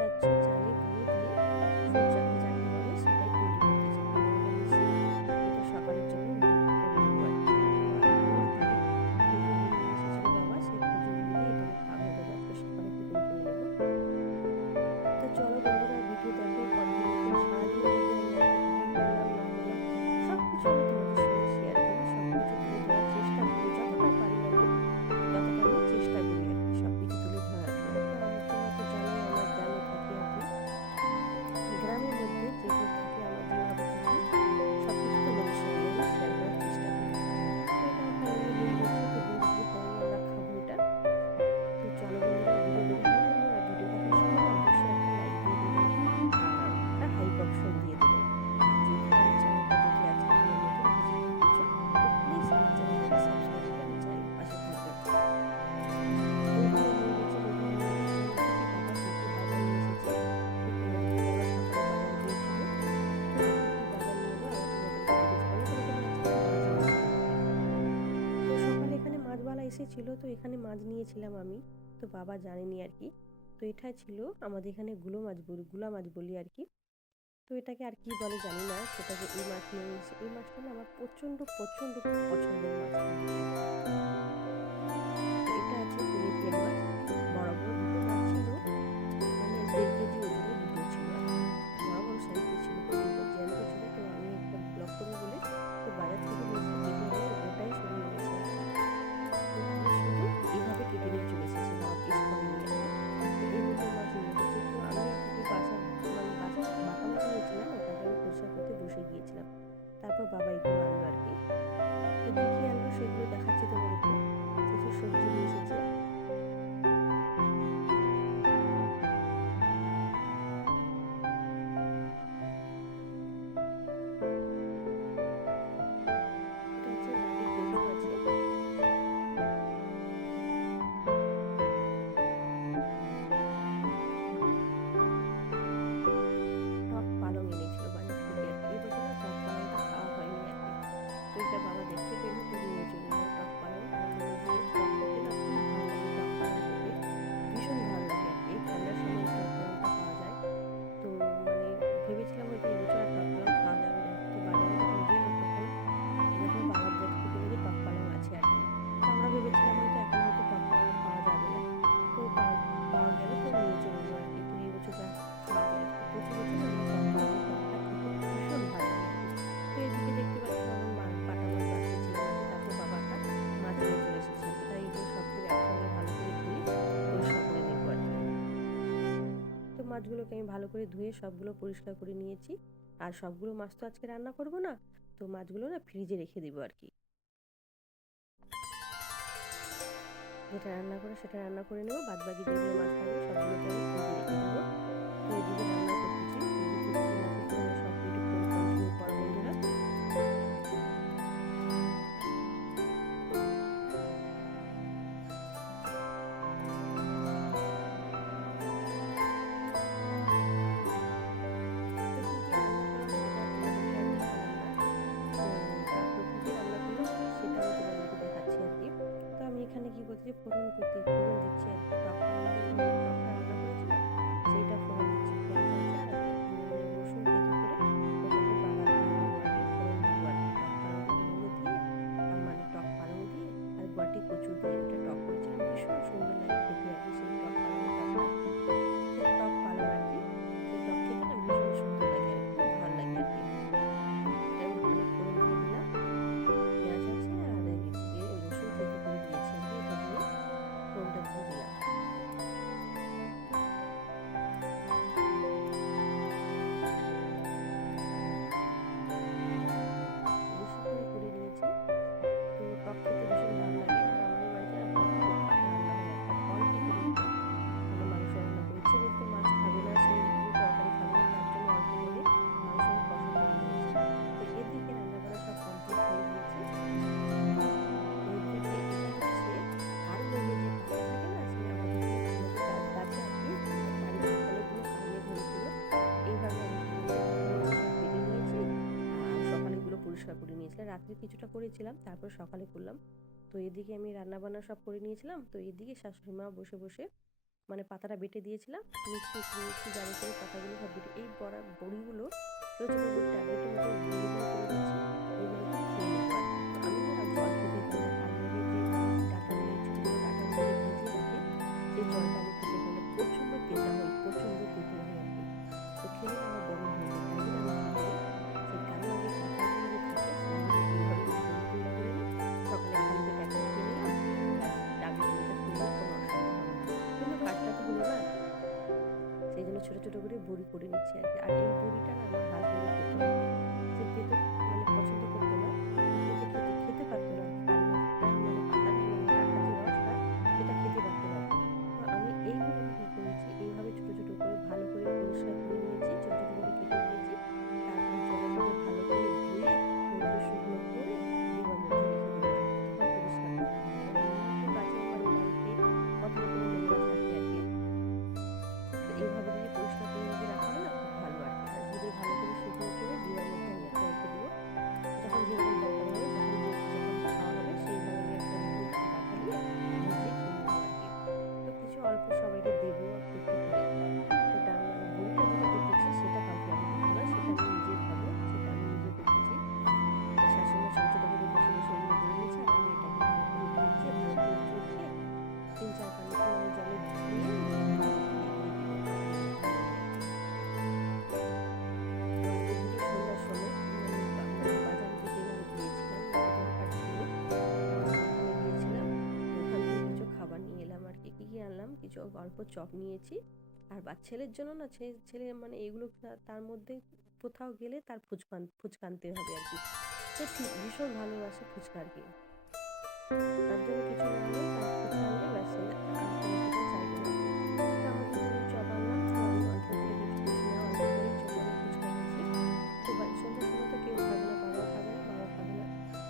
এটা হচ্ছে চালে গুঁড়ো দিয়ে ফুড চাটনি যাকে বলে সেটাই তৈরি করতেছি। তো এটা মিশিয়ে এটা সকালের জন্য রুটি করে নেবো আর কি। তো গুড় দিয়ে খেজুর গুড় নিয়ে এসেছিল বাবা, সেই খেজুর গুড় দিয়ে এটা আমি খাওয়া হয়ে যাবে আজকে সকালে টিফিন করে নেবো। তো চলো বন্ধুরা, ভিডিও দেখো কন্টিনিউ করে। সারাদিনের মধ্যে আমি একটা কি করলাম না করলাম সবকিছু আমি তোমাদের সঙ্গে শেয়ার করি, সবকিছু তুলে ধরার চেষ্টা করি, যতটা পারি আমি ততটা আমি চেষ্টা করি আর কি সবকিছু তুলে ধরার জন্য। তো তোমরা তো জানোই আমরা গ্রামে থাকি আর কি। গ্রামের মধ্যে যেগুলো থাকে আমরা যেভাবে থাকি সবকিছু তোমাদের সঙ্গে আমি শেয়ার করার চেষ্টা করি। তো এটা ফাইনালি হয়ে গেছে, তো দুধ দিয়ে পরেই আমরা খাবো এটা। তো চলো বন্ধুরা, ভিডিও যদি ভালো লাগে আর ভিডিও দেখার সময় অবশ্যই একটা লাইক দিয়ে দেবে আর একটা হাইপ অপশন দিয়ে দেবে। আর যদি আমার চ্যানেলটা যদি আজকে তোমরা নতুন ভিজিট করছো তো প্লিজ আমার চ্যানেলটাকে সাবস্ক্রাইব করে আমার চ্যানেলের পাশে থাকবে। তো এদিকে হয়ে গেছে, রেডি হয়ে গেছে। তো এদিকে বাবা কি কি বাজার নিয়ে এসেছে তো তোমাদেরকে বাবা সকালে বাজার গিয়েছিল, তো কি কি বাজার নিয়ে এলো আবার তোমাদেরকে জিজ্ঞেস অনেক রকমের আজকে মাছ এনেছিল। তো সকালে এখানে মাছওয়ালা এসেছিল, তো এখানে মাছ নিয়েছিলাম আমি, তো বাবা জানেনি আর কি। তো এটা ছিল আমাদের এখানে গুলা মাছ বলি আর কি। তো এটাকে আর কি বলে জানি না, সেটাকে এই মাছ নিয়ে এসে, এই মাছটা না আমার প্রচণ্ড প্রচণ্ড পছন্দের মাছ কিন্তু এটা। তো এটা আছে তেলেপিয়া মাছ, বড় বড় দুটো মাছ ছিল, মানে 1.5 কেজি ওজনের দুটো ছিল আর কি। বড় বড় সাইজের ছিল, খুব জ্যান্ত ছিল। তো আমি একটা ব্লগ করবো বলে তো বাজার থেকে নিয়ে এসে কেটে এনে ওটাই শুধু এনেছি আর কি। তো গিয়ে শুধু এভাবে কেটে নিয়ে চলে এসেছে, বাবা পিস করেনি আর কি। তো এই দুটো মাছ নিয়ে এসেছে, তো আমি এদিকে বাটা মাছ নিয়েছিলাম, ওটাকে আমি পরিষ্কার করতে বসে গিয়েছিলাম। তারপর বাবা এগুলো আনলো আর কি। তো কি কি আনলো সেগুলো দেখাচ্ছি তোমাদেরকে। কিছু সবজি নিয়ে এসেছে, এটা হচ্ছে জালি কচু আছে, টক পালং এনেছিল বাজার থেকে আর কি। এবছর না টক পালংটা খাওয়া হয়নি আর কি। তো এটা বাবা দেখতে পেলো তো নিয়ে চলে এলো টক পালং। আর নুন দিয়ে টক খেতে না খুব ভালো লাগে, টক পালং খেতে ভীষণ ভালো লাগে আর কি। এই ঠান্ডার সময় এই টক পালংটা পাওয়া যায়। তো মানে ভেবেছিলাম হয়তো এবছর আর টক পালং খাওয়া যাবে না, তো বাজারে যখন গেল তখন দেখলো বাবা দেখতে পেলো যে টক পালং আছে আর কি। তো আমরা ভেবেছিলাম হয়তো এখন হয়তো টক পালং পাওয়া যাবে না, তো পাওয়া গেল তো নিয়ে চলে এলো আর কি। তো এই বছর যা খাওয়া গেল, তো প্রতি বছর না আমার টক পালংয়ের টকটা খেতে ভীষণ ভালো লাগে আর কি। তো এদিকে দেখতে পাচ্ছ আমি বাটা মাছ বাছতেছিলাম আর কি। তারপর বাবা একটা মাছ নিয়ে চলে এসেছে আর কি। তাই এগুলো সবগুলো একসঙ্গে ভালো করে ধুয়ে পরিষ্কার করে নেবো আর কি। তো মাছগুলোকে আমি ভালো করে ধুয়ে সবগুলো পরিষ্কার করে নিয়েছি। আর সবগুলো মাছ তো আজকে রান্না করব না, তো মাছগুলো না ফ্রিজে রেখে দেবো আর কি। যেটা রান্না করে সেটা রান্না করে নেবো, বাদ বাকি যেগুলো মাছ থাকবে সবগুলোকে আমি ফ্রিজে রেখে দেবো। তো এদিকে রান্না করতেছি, রেডি করতেছি নাকি তোমরা সব ভিডিও কন্টিনিউ করো বন্ধুরা। তো কি কি রান্না করলাম সেটা তোমাদেরকে আর দেখালাম না। তো তারপর কি কি রান্না করলাম সেটা আমি তোমাদেরকে দেখাচ্ছি আর কি। তো আমি এখানে কি করছি, ফোড়ন দিচ্ছি আর কি। টক পালং দিয়ে যখন টকটা রান্না করেছিলাম সেইটা ফোড়ন দিচ্ছি। পেঁয়াজ আছে আর মানে রসুন থেতো করে ওটাকে বাগার দিয়ে দেবো আর কি, ফোড়ন দেবো আর কি। টক পালংটা ওগুলো দিয়ে মানে টক পালং দিয়ে আর বাটি কচু দিয়ে ওটা টক করেছিলাম, ভীষণ সুন্দর লাগে খেতে আর কি সেই টক পালংয়ের টকটা। তো টক পালং আর কি, সেই টক খেতে না ভীষণ সুন্দর লাগে আর খুব ভালো লাগে আর কি। এটা আমি ওখানে ফোড়ন দিয়ে দিলাম, পেঁয়াজ আছে আর এদিকে রসুন থেতো করে দিয়েছি আর কি, ওটা দিয়ে ফোড়নটা দিয়ে দিলাম। বেশি করে নিয়েছি। তো টক খেতে ভীষণ ভালো লাগে, আর আমাদের বাড়িতে না টক খুব রান্না হয় আর কি। অল্প করে একটু মানে মাংস রান্না করি, ছেলে তো মাছ খাবে না, সে তরকারি খাবে না, তার জন্য অল্প করে মাংস আমি কষা করে নিয়েছি। তো এদিকে রান্না করা সব কমপ্লিট হয়ে গিয়েছে। তো এদিকে এটা হচ্ছে কালমেঘের যে পাতা থাকে না, সে আমাদের এখানে কালমেঘের গাছে আর কি বাড়িতে অনেকগুলো কালমেঘ হয়েছিল। এইভাবে আমি কি করেছি, কালমেঘগুলো সব কেটে নিয়েছি আর সকালে এগুলো পরিষ্কার করে নিয়েছিলাম। রাত্রে কিছুটা করেছিলাম, তারপর সকালে করলাম। তো এদিকে আমি রান্না বান্না সব করে নিয়েছিলাম। তো এদিকে শাশুড়ি মা বসে বসে মানে পাতাটা বেটে দিয়েছিলাম, মিক্সি জারে করে পাতাগুলো সব বেটে এই বড়িগুলো ছোটো ছোটো করে ট্যাবলেটের মতো বড়িগুলো করে দিচ্ছি, এগুলোকে খেয়ে নেবো আর কি। তো আমি না জল খেতে ফেললাম, পালংয়ের যে ডাঁটাগুলো ছোটো ছোটো ডাঁটাগুলো ভিজিয়ে রাখি সেই জলটা আমি খেতে ফেললাম। প্রচণ্ড তেতো হয়, প্রচণ্ড তেতো হয় আর কি। তো খেলে না আমার বমি হয়ে যায়, তাই জন্য আমি কী করি, সেই কালো যে ডাঁটাগুলো যে থাকে সেইগুলো এইভাবে করে বড়ি তৈরি করে নিই, সকালে খালি পেটে একটা খেয়ে নিলাম, ব্যাস ডায়বেটিসটা কমে কোনো অসুবিধা হবে না। কিন্তু কাজটা তো হলো না, সেই জন্য ছোটো ছোটো করে বড়ি করে নিচ্ছি আর কি। আর এই বড়িটা না আমার হাজবেন্ডও খেত আর কি, সে তেতো মানে পছন্দ করতো না, তেতো খেতে পারতো না আর কি, পালংটা মানে পাতার মানে ডাঁটার যে রসটা সেটা খেতে পারতো না আর কি। তো আমি এইগুলোকে কী করেছি, এইভাবে ছোটো ছোটো করে ভালো করে পরিষ্কার করে নিয়েছি, ছোটো ছোটো করে কেটে নিয়েছি, তারপরে জলের মধ্যে ভালো করে ধুয়ে রোদ্রে শুকনো করে ডিবার মধ্যে রেখে দেবো আর কি, তখন পরিষ্কার থাকবে। কারণ এমনিতেই মানে বাড়িতে কত রকমের নোংরা থাকে আর কি। তো এইভাবে যদি পরিষ্কার করে যদি রাখা হয় না, খুব ভালো আর কি। আর রোদে ভালো করে শুকনো করে ডিবার মধ্যে আমি একটা রেখে দেবো, যখন যেরকম দরকার হবে, যখন খাওয়া হবে সেইভাবে আমি একটা নতুন ডাটা নিয়ে ভিজিয়ে খেয়ে নেবো আর কি। তো কিছু অল্প সবাইকে দেবো একটু একটু করে। তো মানে বড়িটা যেটা করতেছি সেটা কাউকে আমি দেবো না, সেটা আমি নিজেই খাবো, সেটা আমি নিজে করতেছি। তো শাশুড়িমা ছোটো ছোটো করে বসে বসে ওগুলো করে নিয়েছে, আর আমি এটাকে ভালো করে ভিজিয়ে ভালো করে চটকে 3-4 পানি করে আমি জলে ধুয়ে ডিবার মধ্যে রেখে দেবো, রেখে দিলেই আর কি। তো এদিকে সন্ধ্যার সময় মানে বাজার দিকে মানে গিয়েছিলাম, মানে দরকার ছিল, ওখানে গিয়েছিলাম। তো ওখান থেকে কিছু খাবার নিয়ে এলাম আর কি। কী কী আনলাম, কিছু অল্প চপ নিয়েছি, আর ছেলের জন্য না ছেলে মানে এগুলো তার মধ্যে কোথাও গেলে তার ফুচকা আনতে হবে আর কি। সে ভীষণ ভালোবাসে ফুচকা আর কি। তার জন্য কিছু না আনলেও তার ফুচকা আনলে ব্যাস সে আর কোনো কিছু চাইবে না। তো আমাদের জন্য চপ আনলাম, তো আমি অল্প করে বেশি না অল্প করেই মানে ফুচকা এনেছি। তো সন্ধ্যার সময় তো কেউ খাবে না, বাবাও খাবে না, মাও খাবে না,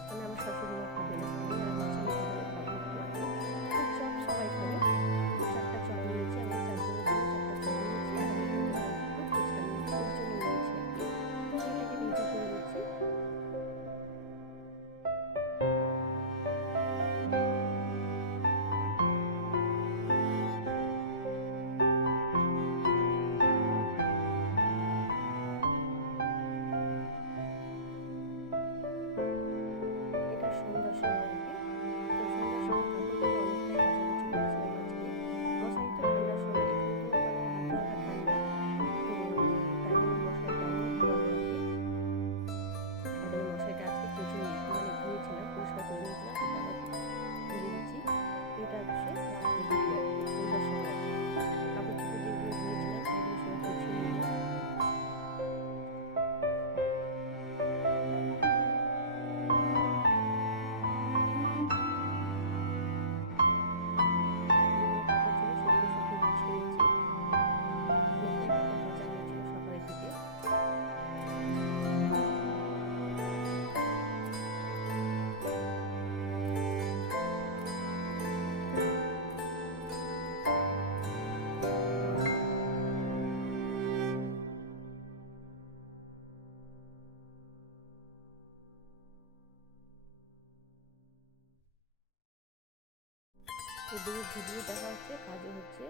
মানে আমার শাশুড়ি মা খাবে না, আমি আর আমার ছেলে দুজনে খাবো একটু আর কি। তো চপ সবাই খাবে। তো 4টা চপ নিয়েছি, আমরা 4 জনের জন্য 4টা চপ নিয়েছি, আর ওর মধ্যে আর একটু ফুচকা নিয়েছি, ওর জন্য নিয়েছি আর কি। তো এটাকে রেডি করে নিচ্ছি। এটা সন্ধ্যার সময় আর কি। তো সন্ধ্যার সময় কাপড়গুলো অনেকটাই কাচাকুচি করেছিলাম আজকে। মশারি তো ঠান্ডার সময় এখন তো মানে হালকা হালকা ঠান্ডা, তো তাই জন্য মশারি টানিয়ে ঘুমাবো আর কি। তার জন্য মশারিটা আজকে কেচে নিয়ে মানে ধুয়েছিলাম, পরিষ্কার করে নিয়েছিলাম, সেটা আবার তুলে দিচ্ছি। এটা হচ্ছে রাত্রের দিকে আর কি, সন্ধ্যার সময় আর কি। কাপড় চোপড় যেগুলো ধুয়েছিলাম সেগুলো সব গুছিয়ে নিলাম। যেগুলো কাপড় ছিল সেগুলো সবকে গুছিয়ে নিচ্ছি। অনেকটাই কাপড় কাচা হয়েছিল সকালের দিকে। এদিকে ভিডিও দেখা হচ্ছে, কাজও হচ্ছে।